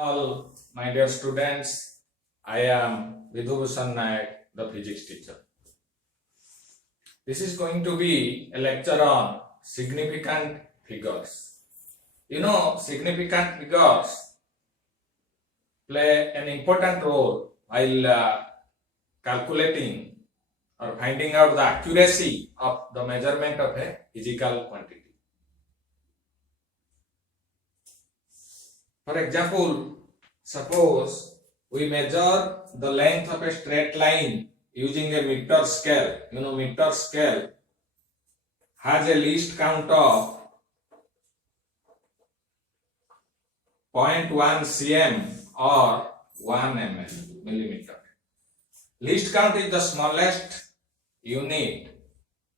All my dear students, I am Vidhubhushan Nayak, the physics teacher. This is going to be a lecture on significant figures. You know, significant figures play an important role while calculating or finding out the accuracy of the measurement of a physical quantity. For example, suppose we measure the length of a straight line using a meter scale. You know, meter scale has a least count of 0.1 cm or 1 millimeter. Least count is the smallest unit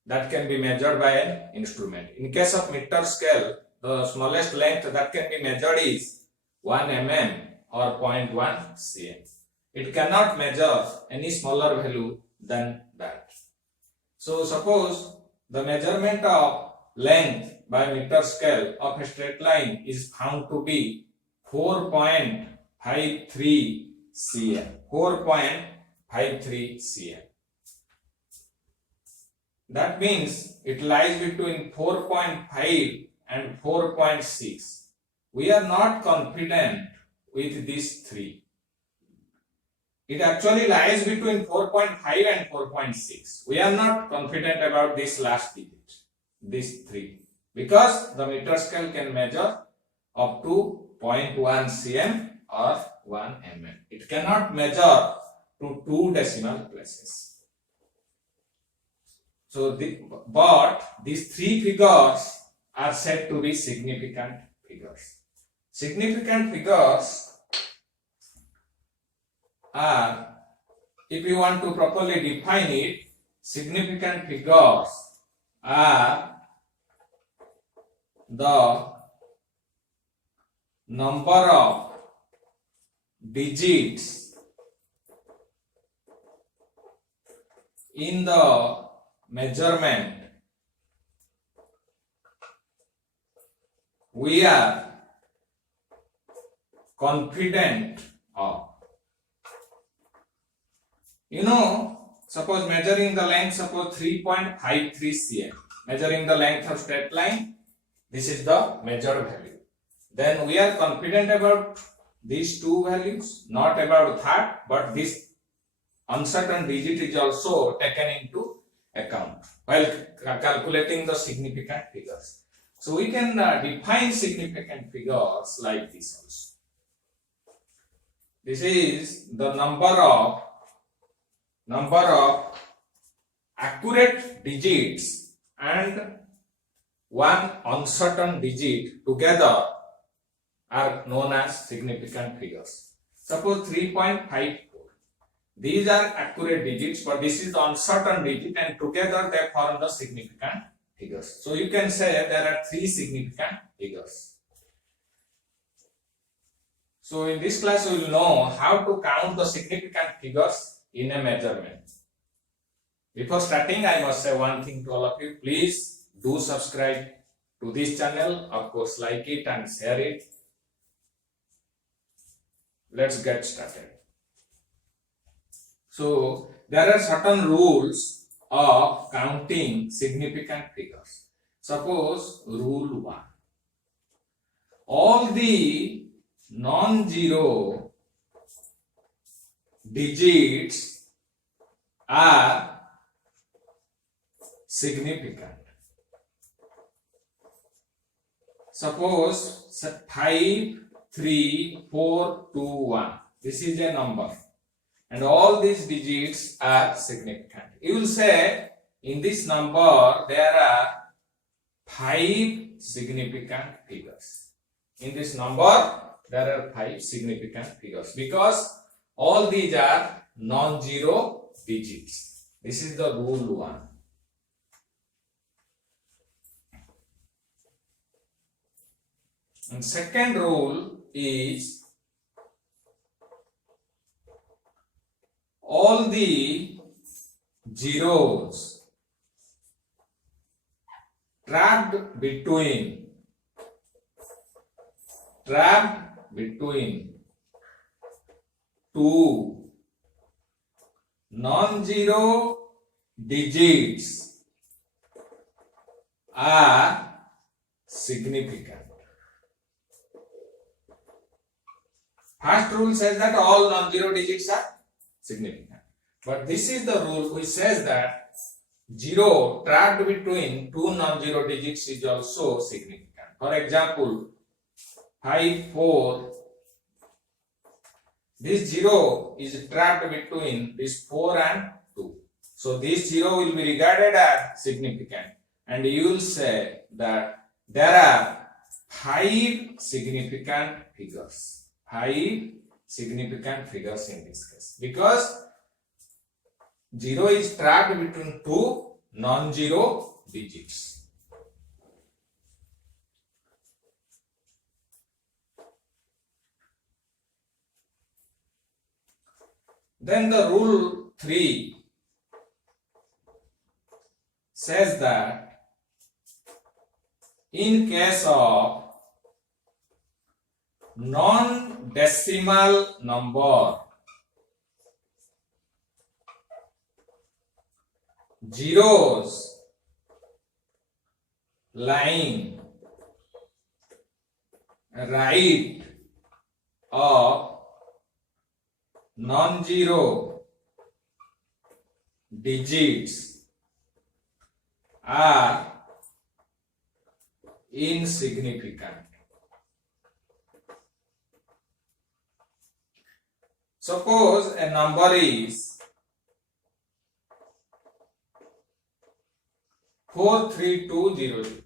that can be measured by an instrument. In case of meter scale, the smallest length that can be measured is 1 mm or 0.1 cm. It cannot measure any smaller value than that. So suppose the measurement of length by meter scale of a straight line is found to be 4.53 cm. 4.53 cm. That means it lies between 4.5 and 4.6. We are not confident with these three. It actually lies between 4.5 and 4.6. We are not confident about this last digit, these three, because the meter scale can measure up to 0.1 cm or 1 mm. It cannot measure to 2 decimal places. So, but these three figures are said to be significant figures. Significant figures are, if you want to properly define it, significant figures are the number of digits in the measurement we are confident of. You know, suppose measuring the length, suppose 3.53 cm. Measuring the length of straight line, this is the measured value. Then we are confident about these two values, not about that, but this uncertain digit is also taken into account while calculating the significant figures. So we can define significant figures like this also. This is the number of accurate digits and one uncertain digit together are known as significant figures. Suppose 3.54. These are accurate digits, but this is the uncertain digit, and together they form the significant figures. So you can say there are three significant figures. So in this class we will know how to count the significant figures in a measurement. Before starting, I must say one thing to all of you. Please do subscribe to this channel. Of course, like it and share it. Let's get started. So there are certain rules of counting significant figures. Suppose rule 1. All the non-zero digits are significant. Suppose 5, 3, 4, 2, 1. This is a number, and all these digits are significant. You will say in this number there are 5 significant figures. In this number there are 5 significant figures because all these are non-zero digits. This is the rule 1. And second rule is all the zeros trapped between two non-zero digits are significant. First rule says that all non-zero digits are significant. But this is the rule which says that 0 trapped between two non-zero digits is also significant. For example, 5, 4, this 0 is trapped between this 4 and 2. So this 0 will be regarded as significant. And you will say that there are 5 significant figures. 5 significant figures in this case. Because 0 is trapped between two non-zero digits. Then the rule 3 says that in case of non-decimal number, zeros lying right of non-zero digits are insignificant. Suppose a number is 43200.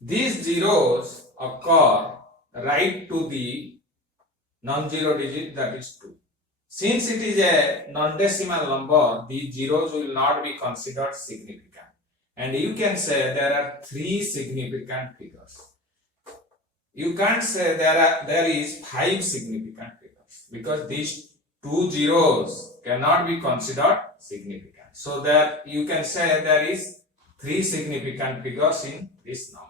These zeros occur right to the non-zero digit, that is 2. Since it is a non-decimal number, these zeros will not be considered significant. And you can say there are 3 significant figures. You can't say there is 5 significant figures because these 2 zeros cannot be considered significant. So that you can say there is 3 significant figures in this number.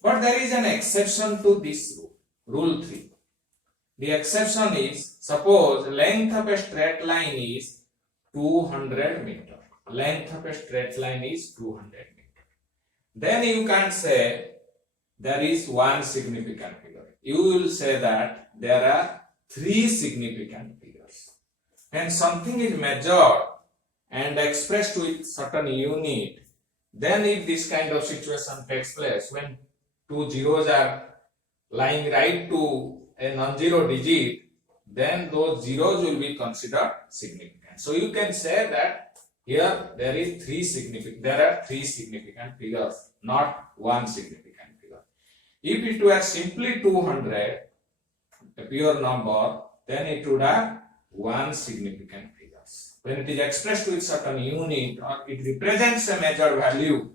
But there is an exception to this rule, rule 3. The exception is, suppose length of a straight line is 200 meter. Length of a straight line is 200 meter. Then you can't say there is 1 significant figure. You will say that there are 3 significant figures. When something is measured and expressed with certain unit, then if this kind of situation takes place, when 2 zeros are lying right to a non-zero digit, then those zeros will be considered significant. So you can say that here there are 3 significant figures, not 1 significant figure. If it were simply 200, a pure number, then it would have 1 significant figure. When it is expressed with certain unit or it represents a measured value,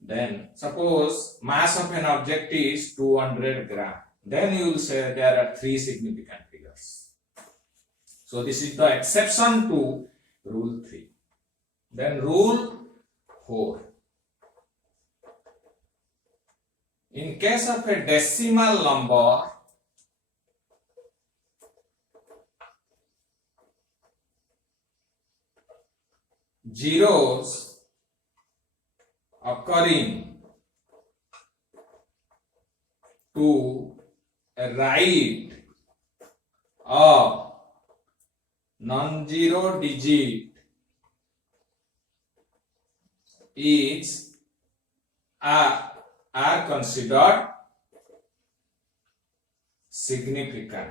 then suppose mass of an object is 200 gram. Then you will say there are 3 significant figures. So this is the exception to rule 3. Then rule 4. In case of a decimal number, zeros occurring to a right of non-zero digit are considered significant.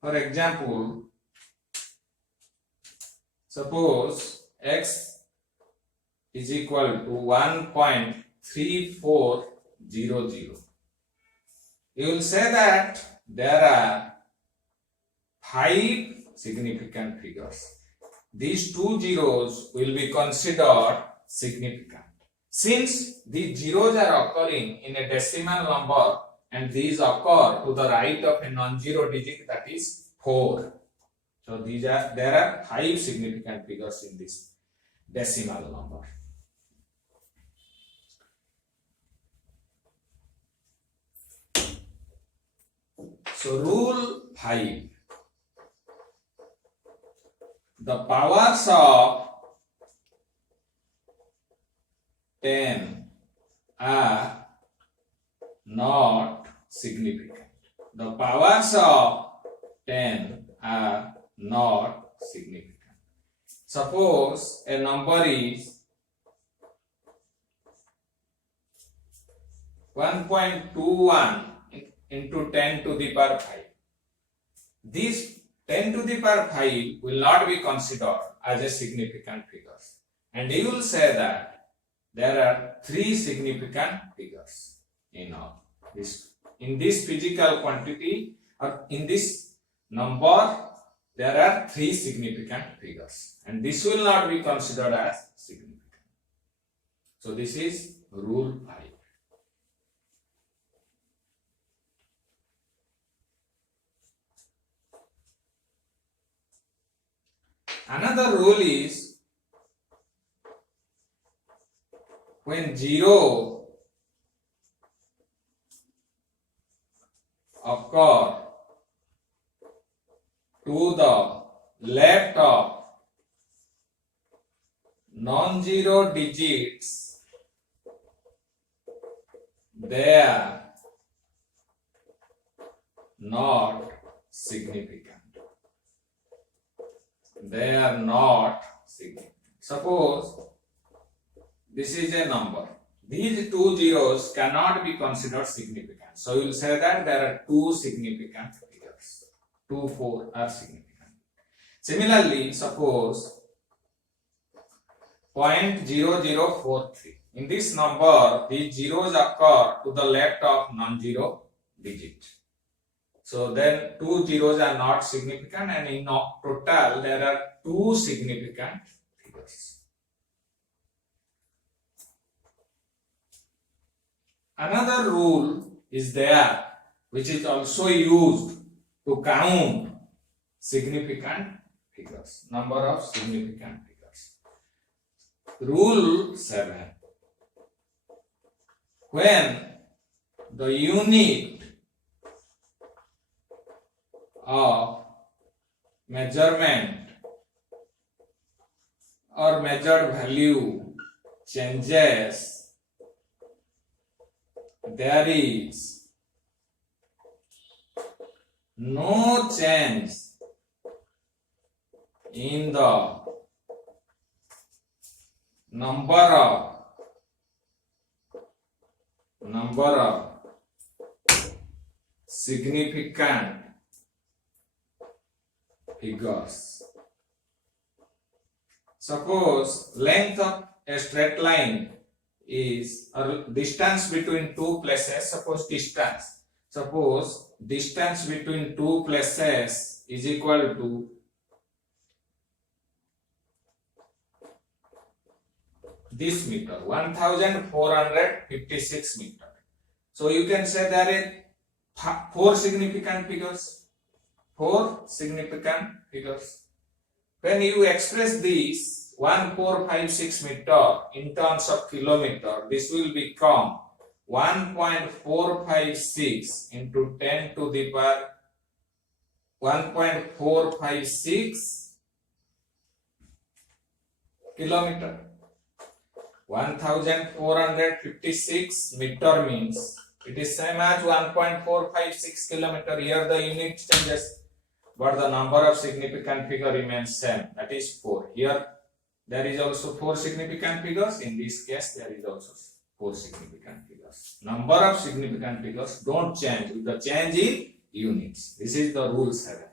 For example, suppose x is equal to 1.3400. You will say that there are 5 significant figures. These 2 zeros will be considered significant. Since these zeros are occurring in a decimal number and these occur to the right of a non-zero digit, that is 4. So there are 5 significant figures in this decimal number. So rule 5. The powers of 10 are not significant. The powers of 10 are not significant. Suppose a number is 1.21 into 10 to the power 5. This 10 to the power 5 will not be considered as a significant figure. And you will say that there are 3 significant figures in all. In this physical quantity or in this number, there are 3 significant figures. And this will not be considered as significant. So this is rule 5. Another rule is when 0 occur to the left of non-zero digits, they are not significant. They are not significant. Suppose this is a number. These 2 zeros cannot be considered significant. So you will say that there are 2 significant figures. 2, 4 are significant. Similarly, suppose 0.0043. In this number, these zeros occur to the left of non-zero digit. So then 2 zeros are not significant, and in total there are 2 significant figures. Another rule is there which is also used to count significant figures, number of significant figures. Rule 7. When the unit of measurement or measured value changes, there is no change in the number of significant figures. Suppose length of a straight line is or distance between 2 places. Suppose distance between 2 places is equal to this meter, 1456 meter. So you can say there are 4 significant figures. 4 significant figures. When you express this 1456 meter in terms of kilometer, this will become 1.456 into 10 to the power 1.456 kilometer. 1456 meter means it is same as 1.456 kilometer. Here the unit changes, but the number of significant figure remains same, that is 4. Here there is also 4 significant figures. In this case there is also 4 significant figures. Number of significant figures don't change with the change in units. This is the rule 7.